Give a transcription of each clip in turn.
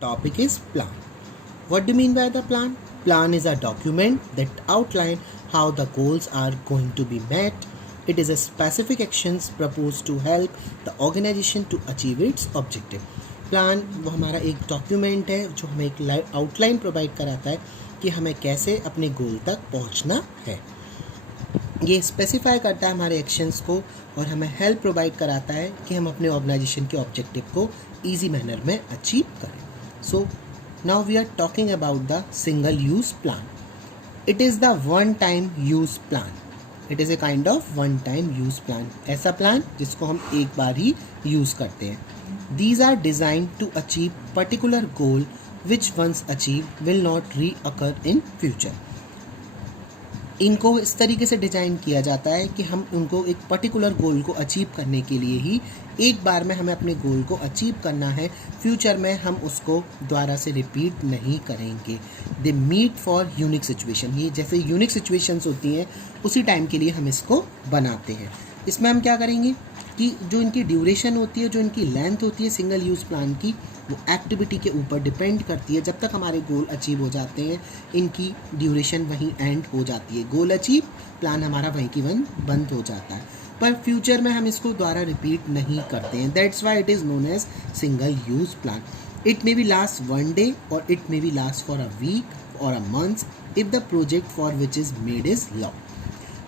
Topic is plan. What do you mean by the plan? Plan is a document that outlines how the goals are going to be met. It is a specific actions proposed to help the organization to achieve its objective. Plan वो हमारा एक document है जो हमें एक outline provide कराता है कि हमें कैसे अपने गोल तक पहुंचना है. ये स्पेसिफाई करता है हमारे एक्शंस को और हमें हेल्प प्रोवाइड कराता है कि हम अपने ऑर्गेनाइजेशन के ऑब्जेक्टिव को ईजी मैनर में अचीव करें. So now we are talking about the single use plan. It is the one time use plan. It is a kind of one time use plan. ऐसा plan जिसको हम एक बार ही use करते हैं. These are designed to achieve particular goal which once achieved will not reoccur in future. इनको इस तरीके से डिज़ाइन किया जाता है कि हम उनको एक पर्टिकुलर गोल को अचीव करने के लिए ही एक बार में हमें अपने गोल को अचीव करना है. फ्यूचर में हम उसको दोबारा से रिपीट नहीं करेंगे. They meet for unique situation. ये जैसे यूनिक सिचुएशंस होती हैं उसी टाइम के लिए हम इसको बनाते हैं. इसमें हम क्या करेंगे कि जो इनकी ड्यूरेशन होती है, जो इनकी लेंथ होती है सिंगल यूज़ प्लान की, वो एक्टिविटी के ऊपर डिपेंड करती है. जब तक हमारे गोल अचीव हो जाते हैं इनकी ड्यूरेशन वहीं एंड हो जाती है. गोल अचीव, प्लान हमारा वहीं की वहीं बंद हो जाता है. पर फ्यूचर में हम इसको दोबारा रिपीट नहीं करते हैं. That's why it is known as single use plan. It may be last one day और it may be last for a week और a month if the project for which is made is long.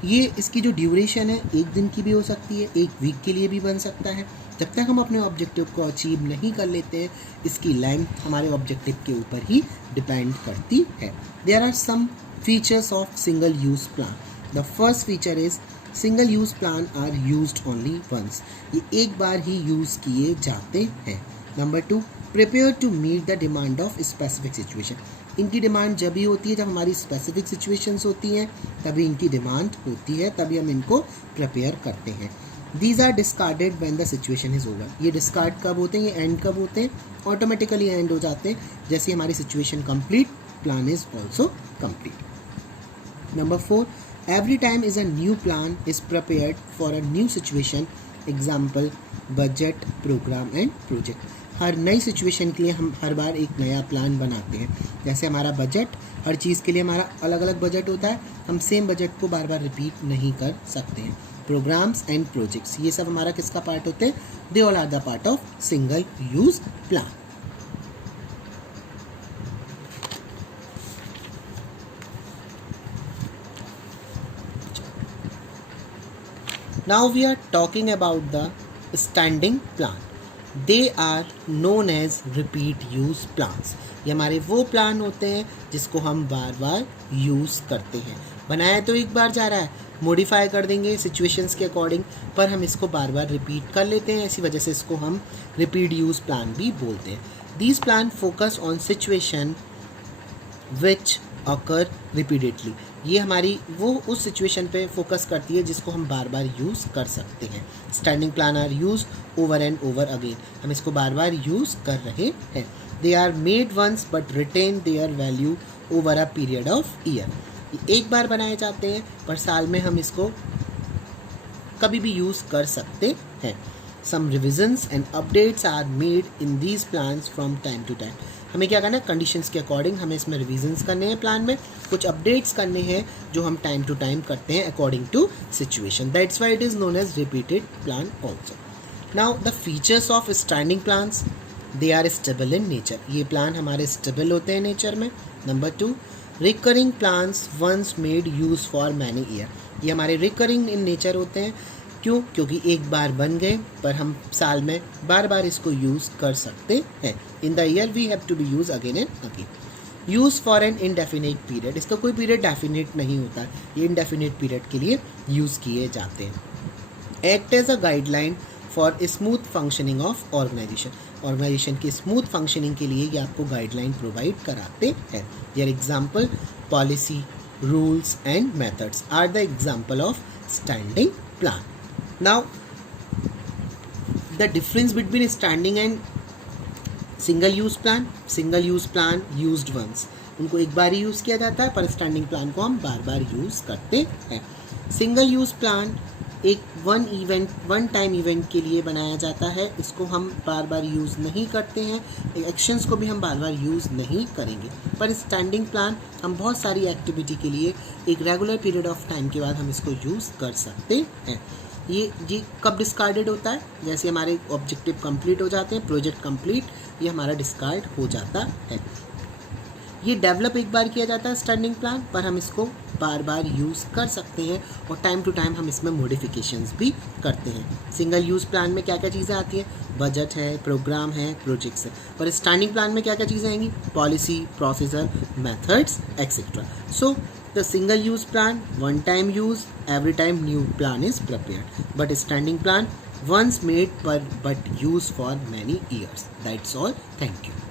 ये इसकी जो duration है एक दिन की भी हो सकती है, एक वीक के लिए भी बन सकता है. जब तक हम अपने ऑब्जेक्टिव को अचीव नहीं कर लेते हैं इसकी लेंथ हमारे ऑब्जेक्टिव के ऊपर ही डिपेंड करती है. There are some features of single use plan. The first feature is single use plan are used only once. ये एक बार ही यूज़ किए जाते हैं. Number 2, prepare to meet the demand of specific situation. इनकी डिमांड जब ही होती है जब हमारी स्पेसिफिक सिचुएशंस होती हैं, तभी इनकी डिमांड होती है, तभी हम इनको प्रिपेयर करते हैं. These are discarded when the situation is over. ये डिस्कार्ड कब होते हैं, ये एंड कब होते हैं, ऑटोमेटिकली एंड हो जाते हैं जैसे हमारी situation complete, plan is also complete. Number 4, every time is a new plan is prepared for a new situation. Example budget, programme and project. हर नई सिचुएशन के लिए हम हर बार एक नया प्लान बनाते हैं. जैसे हमारा बजट, हर चीज़ के लिए हमारा अलग अलग बजट होता है, हम सेम बजट को बार बार रिपीट नहीं कर सकते हैं. प्रोग्राम्स एंड प्रोजेक्ट्स, ये सब हमारा किसका पार्ट होते हैं? They all are the part of single use plan. Now we are talking about the standing plan. They are known as repeat use plans. ये हमारे वो प्लान होते हैं जिसको हम बार बार यूज़ करते हैं. बनाया तो एक बार जा रहा है, मॉडिफाई कर देंगे सिचुएशंस के अकॉर्डिंग, पर हम इसको बार बार रिपीट कर लेते हैं. इसी वजह से इसको हम रिपीट यूज़ प्लान भी बोलते हैं. These plan focus on situation which occur repeatedly. ये हमारी वो उस सिचुएशन पे फोकस करती है जिसको हम बार बार यूज़ कर सकते हैं. Standing plan are use over and over again. हम इसको बार बार यूज़ कर रहे हैं. They are made once but retain their value over a period of year. एक बार बनाए जाते हैं पर साल में हम इसको कभी भी यूज़ कर सकते हैं. Some revisions and updates are made in these plans from time to time. हमें क्या करना है, कंडीशंस के अकॉर्डिंग हमें इसमें रिविजन्स करने हैं, प्लान में कुछ अपडेट्स करने हैं जो हम टाइम टू टाइम करते हैं according to situation. That's why it is known as repeated plan also. Now the features of standing plans, they are stable in nature. ये प्लान हमारे स्टेबल होते हैं नेचर में. Number 2, recurring plans once made use for many year. ये हमारे recurring in nature होते हैं. क्यों? क्योंकि एक बार बन गए पर हम साल में बार बार इसको यूज़ कर सकते हैं. In the year we have to be use again and again. Use for an indefinite period. इसका कोई पीरियड डेफिनेट नहीं होता, ये इनडेफिनेट पीरियड के लिए यूज़ किए जाते हैं. Act as a guideline for smooth functioning of organization. Organization की स्मूथ फंक्शनिंग के लिए ये आपको गाइडलाइन प्रोवाइड कराते हैं. Their example policy, rules and methods are the example of standing plan. Now, the difference between standing and single use plan. Single use plan used once. उनको एक बार ही यूज़ किया जाता है पर स्टैंडिंग प्लान को हम बार बार यूज़ करते हैं. सिंगल यूज़ प्लान एक वन टाइम इवेंट के लिए बनाया जाता है, इसको हम बार बार यूज़ नहीं करते हैं, एक्शंस को भी हम बार बार यूज़ नहीं करेंगे। पर स्टैंडिंग प्लान हम बहुत सारी एक्टिविटी के लिए एक रेगुलर पीरियड ऑफ टाइम के बाद हम इसको यूज़ कर सकते हैं। ये कब डिस्कार्डेड होता है? जैसे हमारे ऑब्जेक्टिव कंप्लीट हो जाते हैं, प्रोजेक्ट कंप्लीट, ये हमारा डिस्कार्ड हो जाता है। ये डेवलप एक बार किया जाता है स्टैंडिंग प्लान, पर हम इसको बार बार यूज़ कर सकते हैं और टाइम टू टाइम हम इसमें मॉडिफिकेशंस भी करते हैं। सिंगल यूज़ प्लान में क्या क्या चीज़ें आती हैं? बजट है, प्रोग्राम है, प्रोजेक्ट्स है। पर स्टैंडिंग प्लान में क्या क्या चीज़ें आएंगी? Policy, procedure, methods, etcetera. So the single use plan, one time use, every time new plan is prepared, but standing plan once made but used for many years. That's all. Thank you.